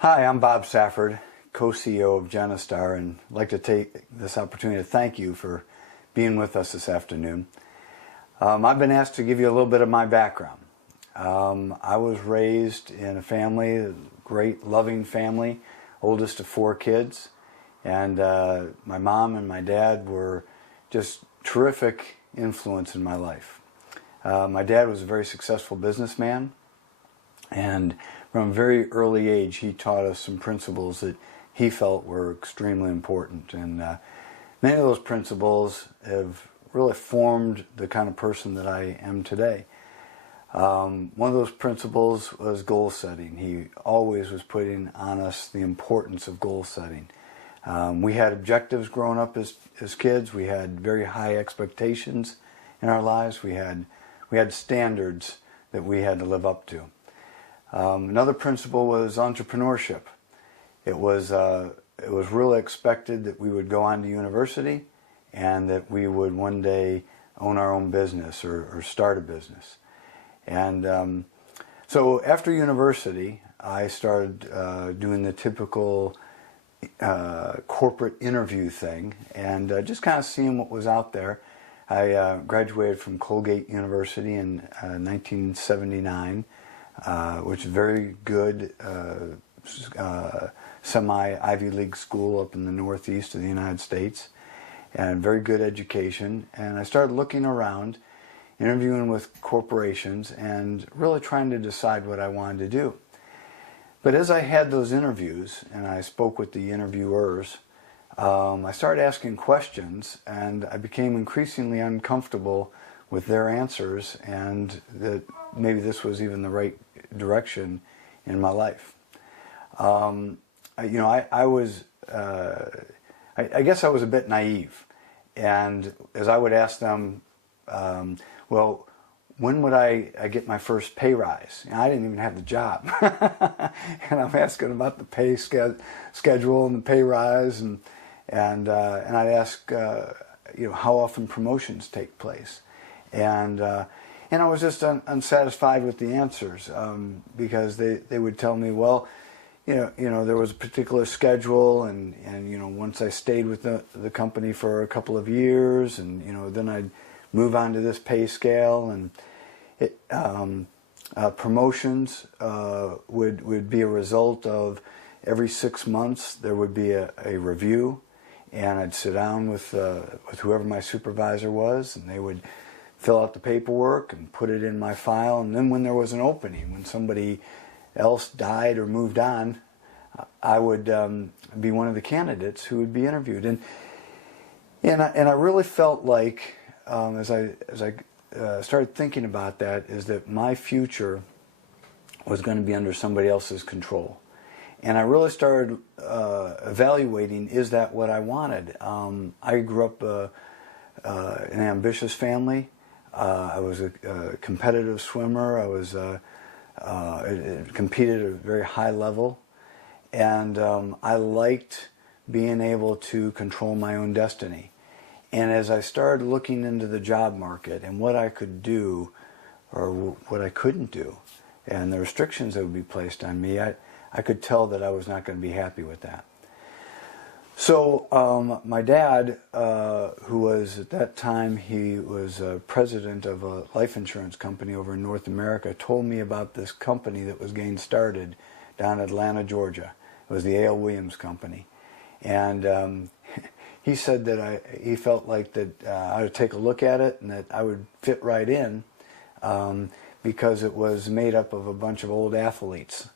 Hi, I'm Bob Safford, co-CEO of Genestar, and I'd like to take this opportunity to thank you for being with us this afternoon. I've been asked to give you a little bit of my background. I was raised in a family, a great loving family, oldest of 4 kids, and my mom and my dad were just terrific influence in my life. My dad was a very successful businessman, and from a very early age he taught us some principles that he felt were extremely important, and many of those principles have really formed the kind of person that I am today. One of those principles was goal setting. He always was putting on us the importance of goal setting. We had objectives growing up as kids. We had very high expectations in our lives. We had standards that we had to live up to. Another principle was entrepreneurship. It was really expected that we would go on to university and that we would one day own our own business or start a business. And so after university, I started doing the typical corporate interview thing and just kind of seeing what was out there. I graduated from Colgate University in 1979. Which is a very good semi-Ivy League school up in the northeast of the United States, and very good education. And I started looking around, interviewing with corporations, and really trying to decide what I wanted to do. But as I had those interviews, and I spoke with the interviewers, I started asking questions, and I became increasingly uncomfortable with their answers, and that maybe this was even the right direction in my life. I guess I was a bit naive, and as I would ask them, well, when would I get my first pay rise? I didn't even have the job, and I'm asking about the pay schedule and the pay rise, and I'd ask, how often promotions take place. And I was just unsatisfied with the answers because they would tell me, well, there was a particular schedule, and once I stayed with the company for a couple of years, and then I'd move on to this pay scale, and promotions would be a result of every 6 months there would be a review, and I'd sit down with whoever my supervisor was, and they would fill out the paperwork and put it in my file, and then when there was an opening, when somebody else died or moved on, I would be one of the candidates who would be interviewed. And I really felt like, as I started thinking about that, is that my future was going to be under somebody else's control. And I really started evaluating, is that what I wanted? I grew up in an ambitious family. I was a competitive swimmer. I was competed at a very high level, and I liked being able to control my own destiny. And as I started looking into the job market and what I could do or what I couldn't do, and the restrictions that would be placed on me, I could tell that I was not going to be happy with that. So my dad, who was at that time, he was president of a life insurance company over in North America, told me about this company that was getting started down in Atlanta, Georgia. It was the A.L. Williams Company. And he said that he felt like that I would take a look at it and that I would fit right in because it was made up of a bunch of old athletes.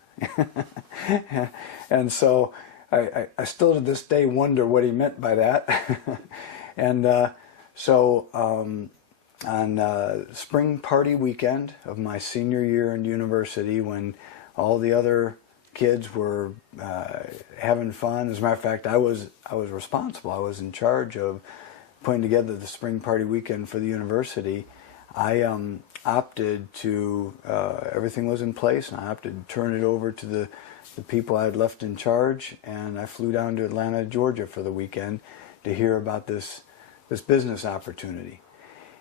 And so I still to this day wonder what he meant by that. And so on spring party weekend of my senior year in university, when all the other kids were having fun, as a matter of fact, I was responsible. I was in charge of putting together the spring party weekend for the university. I opted to, everything was in place, and I opted to turn it over to the people I had left in charge, and I flew down to Atlanta, Georgia for the weekend to hear about this business opportunity.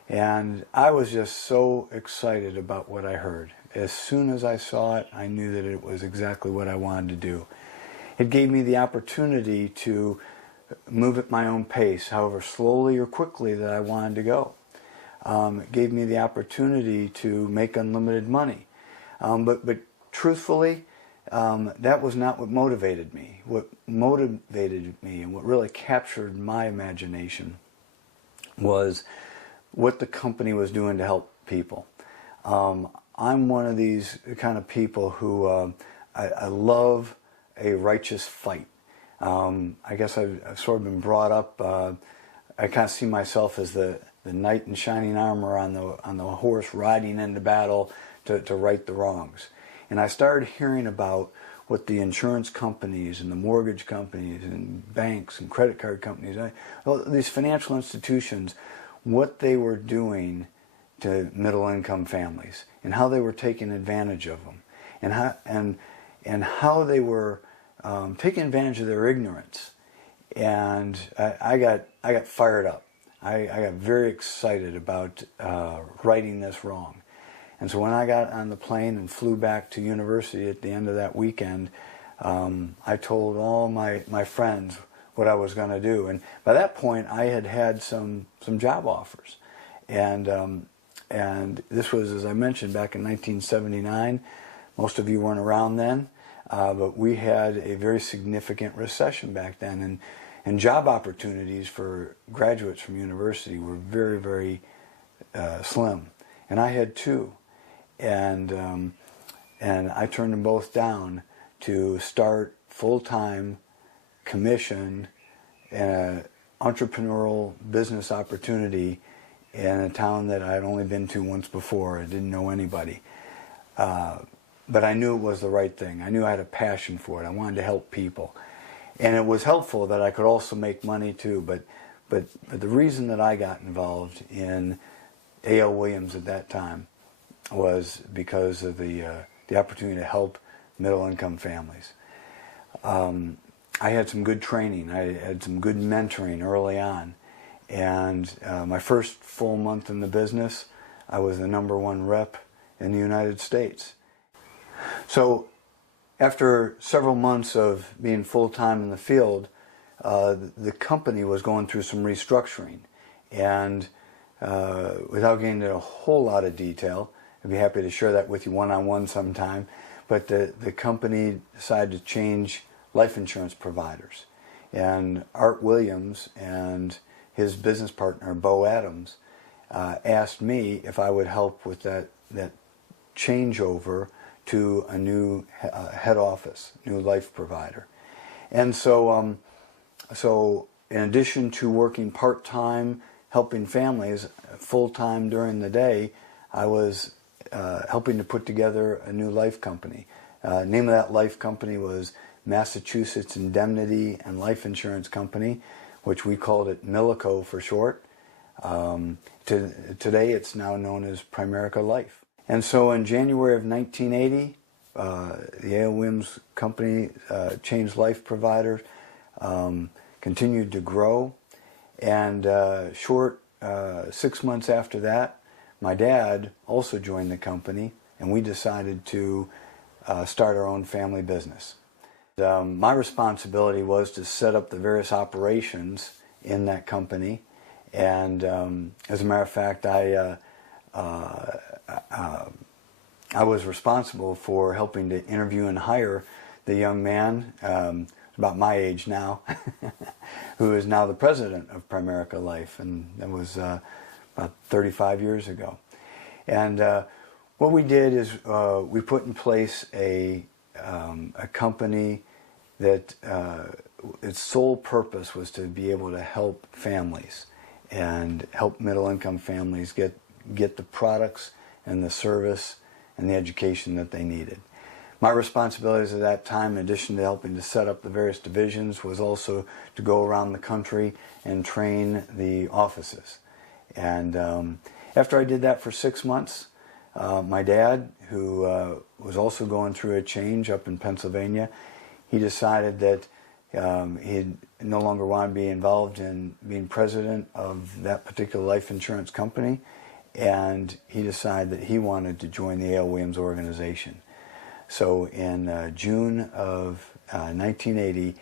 And I was just so excited about what I heard. As soon as I saw it, I knew that it was exactly what I wanted to do. It gave me the opportunity to move at my own pace, however slowly or quickly that I wanted to go. It gave me the opportunity to make unlimited money. But truthfully, that was not what motivated me. What motivated me and what really captured my imagination was what the company was doing to help people. I'm one of these kind of people who I love a righteous fight. I guess I've sort of been brought up. I kind of see myself as the knight in shining armor on the horse riding into battle to right the wrongs. And I started hearing about what the insurance companies and the mortgage companies and banks and credit card companies, these financial institutions, what they were doing to middle-income families and how they were taking advantage of them, and how they were taking advantage of their ignorance. And I got fired up. I got very excited about righting this wrong. And so when I got on the plane and flew back to university at the end of that weekend, I told all my friends what I was going to do. And by that point, I had some job offers. And this was, as I mentioned, back in 1979. Most of you weren't around then, but we had a very significant recession back then. And job opportunities for graduates from university were very, very slim. And I had two. And I turned them both down to start full-time commission in an entrepreneurial business opportunity in a town that I had only been to once before. I didn't know anybody. But I knew it was the right thing. I knew I had a passion for it. I wanted to help people. And it was helpful that I could also make money too. But the reason that I got involved in A.L. Williams at that time was because of the opportunity to help middle-income families. I had some good training. I had some good mentoring early on. And my first full month in the business, I was the #1 rep in the United States. So after several months of being full-time in the field, the company was going through some restructuring. And without getting into a whole lot of detail, I'd be happy to share that with you one-on-one sometime, but the company decided to change life insurance providers. And Art Williams and his business partner, Bo Adams, asked me if I would help with that changeover to a new head office, new life provider. And so in addition to working part-time, helping families, full-time during the day, I was helping to put together a new life company. Name of that life company was Massachusetts Indemnity and Life Insurance Company, which we called it Millico for short. Today it's now known as Primerica Life. And so in January of 1980, the A.L. Williams Company changed life providers, continued to grow, and 6 months after that, my dad also joined the company, and we decided to start our own family business. My responsibility was to set up the various operations in that company, and as a matter of fact, I was responsible for helping to interview and hire the young man, about my age now, who is now the president of Primerica Life, and that was about 35 years ago. And what we did is we put in place a company that its sole purpose was to be able to help families and help middle-income families get the products and the service and the education that they needed. My responsibilities at that time, in addition to helping to set up the various divisions, was also to go around the country and train the offices. And after I did that for 6 months, my dad, who was also going through a change up in Pennsylvania, he decided that he no longer wanted to be involved in being president of that particular life insurance company, and he decided that he wanted to join the A.L. Williams organization. So in June of 1980,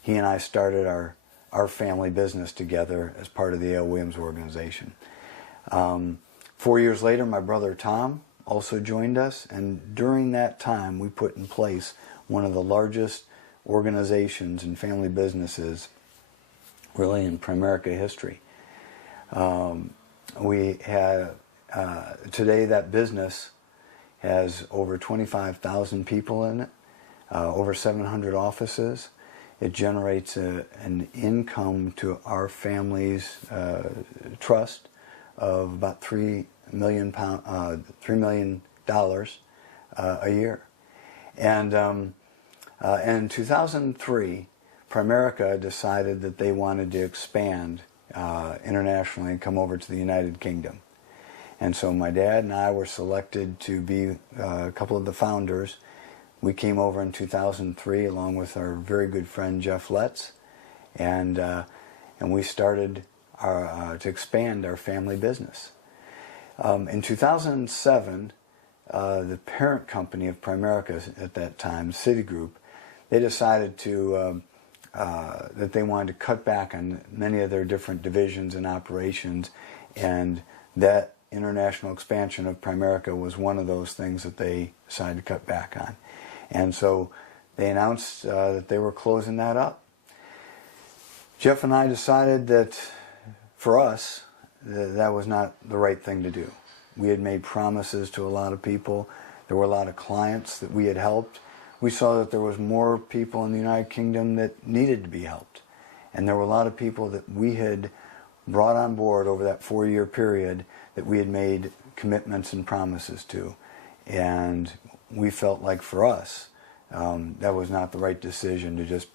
he and I started our family business together as part of the A.L. Williams organization. 4 years later, my brother Tom also joined us, and during that time we put in place one of the largest organizations and family businesses really in Primerica history. We have today that business has over 25,000 people in it, over 700 offices. It generates an income to our family's trust of about $3 million a year. And in 2003, Primerica decided that they wanted to expand internationally and come over to the United Kingdom. And so my dad and I were selected to be a couple of the founders. We came over in 2003 along with our very good friend Jeff Letts, and we started to expand our family business. In 2007, the parent company of Primerica at that time, Citigroup, they decided that they wanted to cut back on many of their different divisions and operations, and that international expansion of Primerica was one of those things that they decided to cut back on. And so they announced that they were closing that up. Jeff and I decided that for us, that was not the right thing to do. We had made promises to a lot of people. There were a lot of clients that we had helped. We saw that there was more people in the United Kingdom that needed to be helped. And there were a lot of people that we had brought on board over that 4-year period that we had made commitments and promises to. And we felt like for us, that was not the right decision to just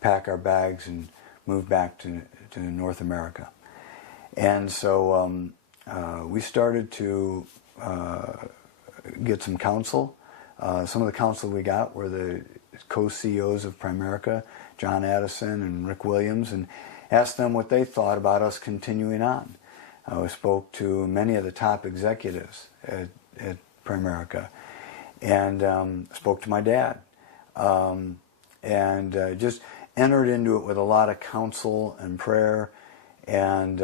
pack our bags and move back to North America. And so we started to get some counsel. Some of the counsel we got were the co-CEOs of Primerica, John Addison and Rick Williams, and asked them what they thought about us continuing on. We spoke to many of the top executives at Primerica, and spoke to my dad, and just entered into it with a lot of counsel and prayer, and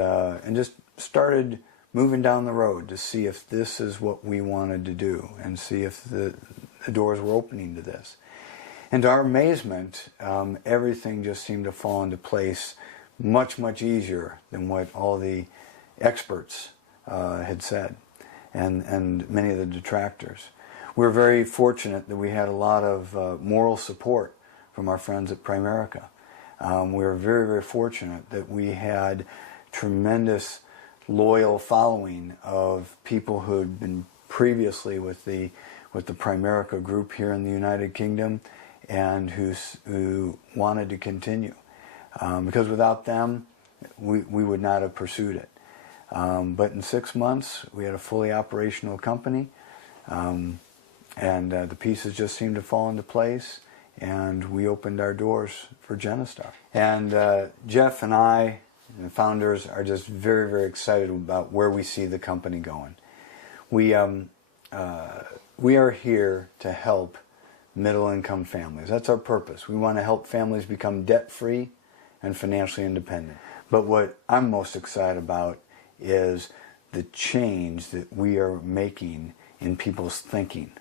just started moving down the road to see if this is what we wanted to do and see if the doors were opening to this. And to our amazement, everything just seemed to fall into place much, much easier than what all the experts had said, and many of the detractors. We were very fortunate that we had a lot of moral support from our friends at Primerica. We were very, very fortunate that we had tremendous loyal following of people who had been previously with the Primerica group here in the United Kingdom, and who wanted to continue. Because without them, we would not have pursued it. But in 6 months, we had a fully operational company, and the pieces just seemed to fall into place, and we opened our doors for Genistar. And Jeff and I, and the founders, are just very, very excited about where we see the company going. We are here to help middle-income families. That's our purpose. We want to help families become debt-free and financially independent. But what I'm most excited about is the change that we are making in people's thinking.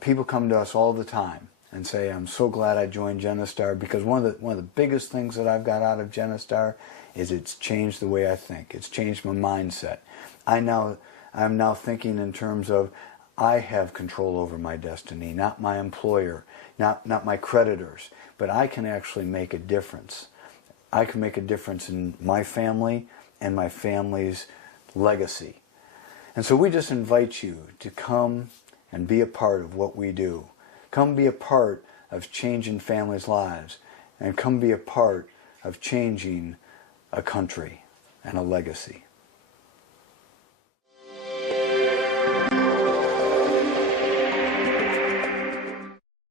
People come to us all the time and say, "I'm so glad I joined Genistar, because one of the biggest things that I've got out of Genistar is it's changed the way I think. It's changed my mindset. I'm now thinking in terms of I have control over my destiny, not my employer, not my creditors, but I can actually make a difference. I can make a difference in my family and my family's legacy." And so we just invite you to come and be a part of what we do. Come be a part of changing families' lives, and come be a part of changing a country and a legacy.